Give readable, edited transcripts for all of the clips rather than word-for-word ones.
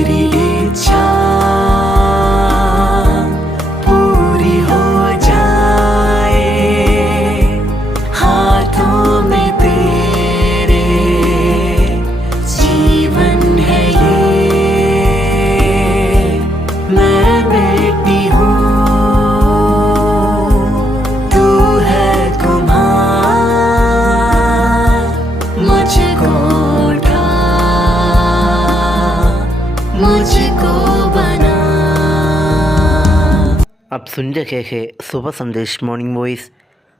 तेरी इच्छा पूरी हो जाए, हाथों में तेरे जीवन है ये। मैं बेटी हूँ, तू है कुम्हार, मुझको उठा, मुझको बना। आप सुन रहे हैं सुबह संदेश मॉर्निंग वॉइस।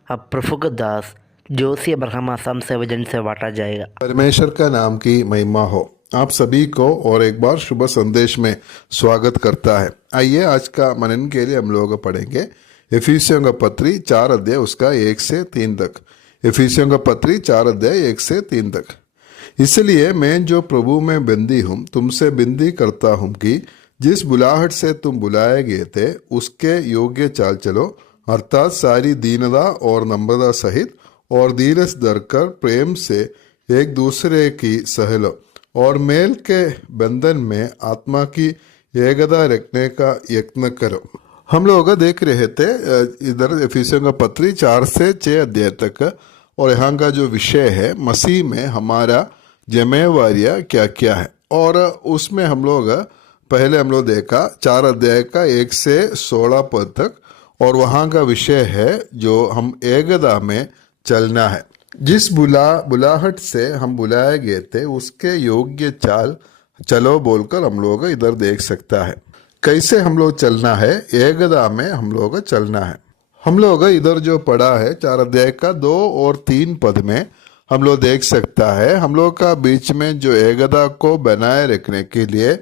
अब प्रफुल्ल दास जोशी अब्राहम आसाम से वजन से बांटा जाएगा। परमेश्वर का नाम की महिमा हो। आप सभी को और एक बार शुभ संदेश में स्वागत करता है। आइए आज का मनन के लिए हम लोग पढ़ेंगे इफिसियों का पत्री 4 अध्याय उसका 1 से 3 तक। इफिसियों का पत्री 4 अध्याय 1 से 3 तक। इसलिए मैं जो प्रभु में बंदी हूँ तुमसे विनती करता हूँ कि जिस बुलाहट से तुम बुलाए गए थे उसके योग्य चाल चलो, अर्थात सारी दीनता और नम्रता सहित और धीरज धरकर प्रेम से एक दूसरे की सह लो और मेल के बंधन में आत्मा की एकता रखने का यत्न करो। हम लोग देख रहे थे इधर इफिसियों का पत्री 4 से 6 अध्याय तक, और यहाँ का जो विषय है मसीह में हमारा जिम्मेवारियाँ क्या क्या है। और उसमें हम लोग पहले हम लोग देखा 4 अध्याय का 1 से 16 पद तक, और वहाँ का विषय है जो हम एकता में चलना है। जिस बुलाहट से हम बुलाए गए थे उसके योग्य चाल चलो बोलकर हम लोग इधर देख सकता है। कैसे हम लोग चलना है, एकता में हम लोग चलना है। हम लोग इधर जो पढ़ा है 4 अध्याय का 2 और 3 पद में हम लोग देख सकता है हम लोग का बीच में जो एकता को बनाए रखने के लिए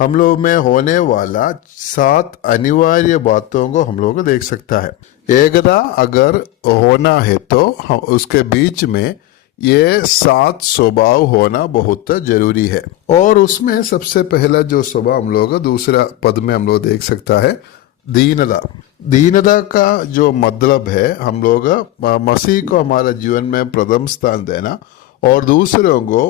हम लोग में होने वाला 7 अनिवार्य बातों को हम लोग देख सकता है। एकता अगर होना है तो हम उसके बीच में ये 7 स्वभाव होना बहुत जरूरी है। और उसमें सबसे पहला जो स्वभाव हम लोग दूसरा पद में हम लोग देख सकता है दीनता। दीनता का जो मतलब है हम लोग मसीह को हमारा जीवन में प्रथम स्थान देना और दूसरों को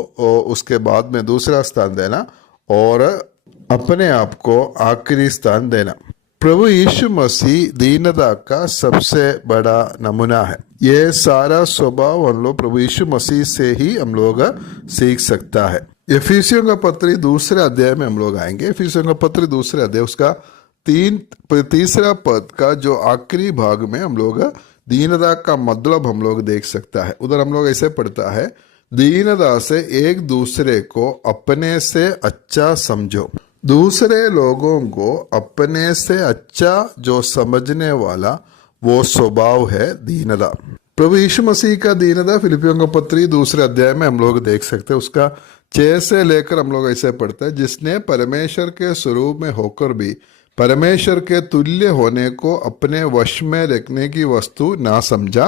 उसके बाद में दूसरा स्थान देना और अपने आप को आखिरी स्थान देना। प्रभु यीशु मसीह दीनता का सबसे बड़ा नमूना है। ये सारा स्वभाव हम लोग प्रभु यीशु मसीह से ही हम लोग सीख सकता है। इफिसियों का पत्री दूसरे अध्याय में हम लोग आएंगे। इफिसियों का पत्री दूसरे अध्याय उसका तीसरा पद का जो आखिरी भाग में हम लोग दीनता का मतलब हम लोग देख सकता है। उधर हम लोग ऐसे पढ़ता है दीनता से एक दूसरे को अपने से अच्छा समझो। दूसरे लोगों को अपने से अच्छा जो समझने वाला वो स्वभाव है दीनता। प्रभु यीशु मसीह का दीनता फिलिपियों का पत्री दूसरे अध्याय में हम लोग देख सकते हैं। उसका 6 से लेकर हम लोग ऐसे पढ़ते हैं जिसने परमेश्वर के स्वरूप में होकर भी परमेश्वर के तुल्य होने को अपने वश में रखने की वस्तु ना समझा,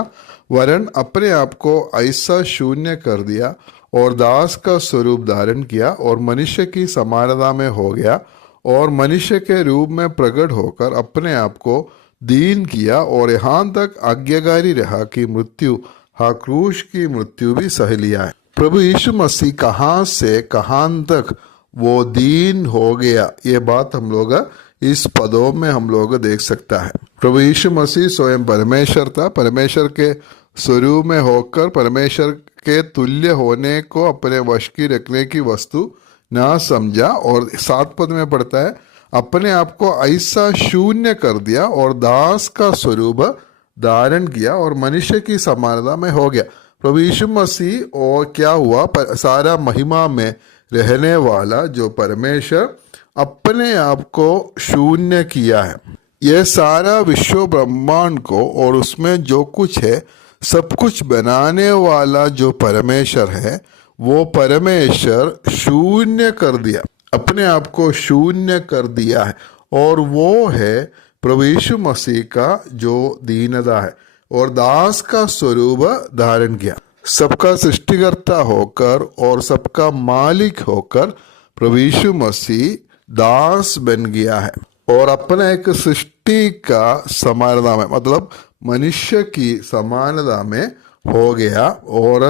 वरन अपने आप को ऐसा शून्य कर दिया और दास का स्वरूप धारण किया और मनुष्य की समानता में हो गया और मनुष्य के रूप में प्रकट होकर अपने आप को दीन किया और यहाँ तक आज्ञाकारी रहा कि मृत्यु, हाँ क्रूस की मृत्यु भी सह लिया है। प्रभु यीशु मसीह कहाँ से कहाँ तक वो दीन हो गया, ये बात हम लोग इस पदों में हम लोग देख सकता है। प्रभु यीशु मसीह स्वयं परमेश्वर था, परमेश्वर के स्वरूप में होकर परमेश्वर के तुल्य होने को अपने वश की रखने की वस्तु ना समझा और 7 पद में पढ़ता है अपने आप को ऐसा शून्य कर दिया और दास का स्वरूप धारण किया और मनुष्य की समानता में हो गया। प्रभु यीशु मसीह और क्या हुआ, सारा महिमा में रहने वाला जो परमेश्वर अपने आप को शून्य किया है। यह सारा विश्व ब्रह्मांड को और उसमें जो कुछ है सब कुछ बनाने वाला जो परमेश्वर है वो परमेश्वर शून्य कर दिया, अपने आप को शून्य कर दिया है। और वो है प्रभु यीशु मसीह का जो दीनता है और दास का स्वरूप धारण किया। सबका सृष्टिकर्ता होकर और सबका मालिक होकर प्रभु यीशु मसीह दास बन गया है और अपना एक सृष्टि का समानता में मतलब मनुष्य की समानता में हो गया। और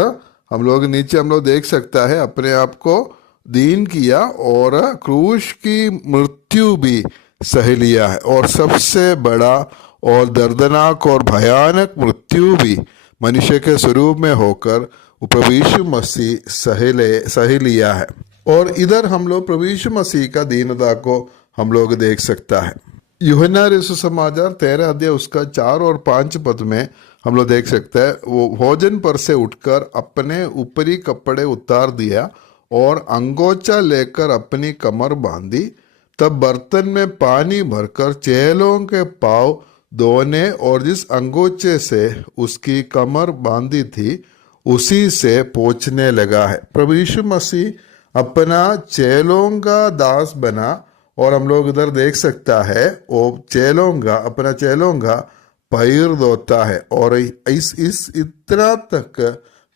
हम लोग नीचे हम लोग देख सकता है अपने आप को दीन किया और क्रूस की मृत्यु भी सह लिया है, और सबसे बड़ा और दर्दनाक और भयानक मृत्यु भी मनुष्य के स्वरूप में होकर प्रभु यीशु मसीह सह लिया है। और इधर हम लोग प्रभु यीशु मसीह का दीनता को हम लोग देख सकता है। यूहन्ना रसूल समाचार 13 अध्याय उसका 4 और 5 पद में हम लोग देख सकते हैं, वो भोजन पर से उठकर अपने ऊपरी कपड़े उतार दिया और अंगोचा लेकर अपनी कमर बांधी, तब बर्तन में पानी भरकर चेलों के पाँव धोने और जिस अंगोचे से उसकी कमर बांधी थी उसी से पोंछने लगा है। प्रभु यीशु मसीह अपना चेलों का दास बना, और हम लोग इधर देख सकता है वो अपना चेलों का पैर धोता है, और इस इतना तक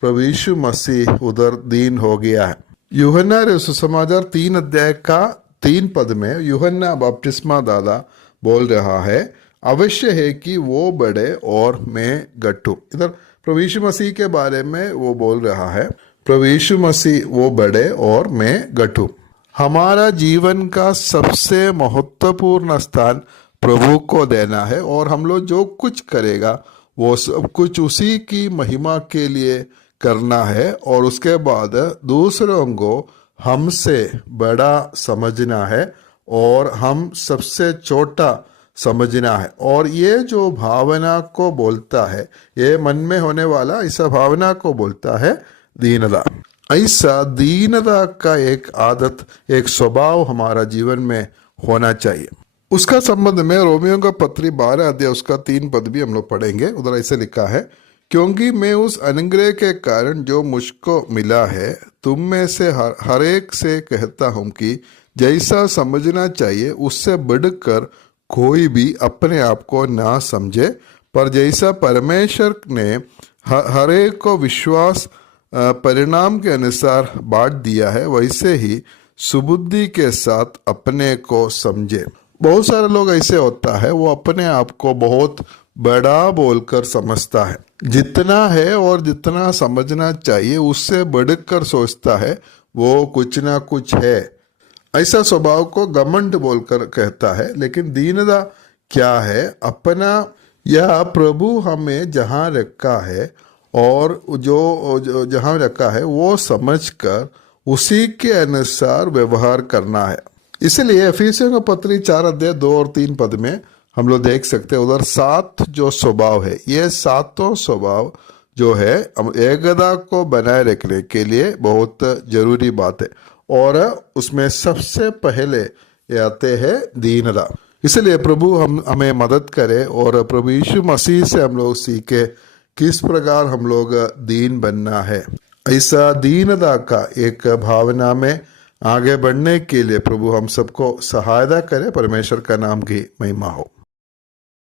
प्रभु यीशु मसीह उधर दीन हो गया है। यूहन्ना रसूल समाचार 3 अध्याय का 3 पद में यूहन्ना बपतिस्मा दादा बोल रहा है, अवश्य है कि वो बढ़े और मैं घटूं। इधर प्रभु यीशु मसीह के बारे में वो बोल रहा है, प्रभु यीशु मसीह वो बढ़े और मैं घटूं। हमारा जीवन का सबसे महत्वपूर्ण स्थान प्रभु को देना है, और हम लोग जो कुछ करेगा वो सब कुछ उसी की महिमा के लिए करना है, और उसके बाद दूसरों को हमसे बड़ा समझना है और हम सबसे छोटा समझना है। और ये जो भावना को बोलता है, ये मन में होने वाला ऐसा भावना को बोलता है दीनता। ऐसा दीनता का एक आदत, एक स्वभाव हमारा जीवन में होना चाहिए। उसका संबंध में रोमियो का पत्री 12 अध्याय उसका 3 पद भी हम लोग पढ़ेंगे। उधर ऐसे लिखा है, क्योंकि मैं उस अनुग्रह के कारण जो मुझको मिला है तुम में से हर एक से कहता हूं कि जैसा समझना चाहिए उससे बढ़कर कोई भी अपने आप को ना समझे, पर जैसा परमेश्वर ने हर एक को विश्वास परिणाम के अनुसार बांट दिया है वैसे ही सुबुद्धि के साथ अपने को समझे। बहुत सारे लोग ऐसे होता है, वो अपने आप को बहुत बड़ा बोलकर समझता है, जितना है और जितना समझना चाहिए उससे बढ़कर सोचता है वो कुछ ना कुछ है। ऐसा स्वभाव को घमंड बोलकर कहता है। लेकिन दीनता क्या है? अपना या प्रभु हमें जहाँ रखा है और जो जहाँ रखा है वो समझकर उसी के अनुसार व्यवहार करना है। इसलिए इफिसियों का पत्री 4 अध्याय 2 और 3 पद में हम लोग देख सकते हैं, उधर 7 जो स्वभाव है, ये 7 स्वभाव जो है एकता को बनाए रखने के लिए बहुत जरूरी बात है, और उसमें सबसे पहले आते हैं दीनता। इसलिए प्रभु हमें मदद करे और प्रभु यीशु मसीह से हम लोग सीखे किस प्रकार हम लोग दीन बनना है। ऐसा दीनता का एक भावना में आगे बढ़ने के लिए प्रभु हम सबको सहायता करे। परमेश्वर का नाम की महिमा हो।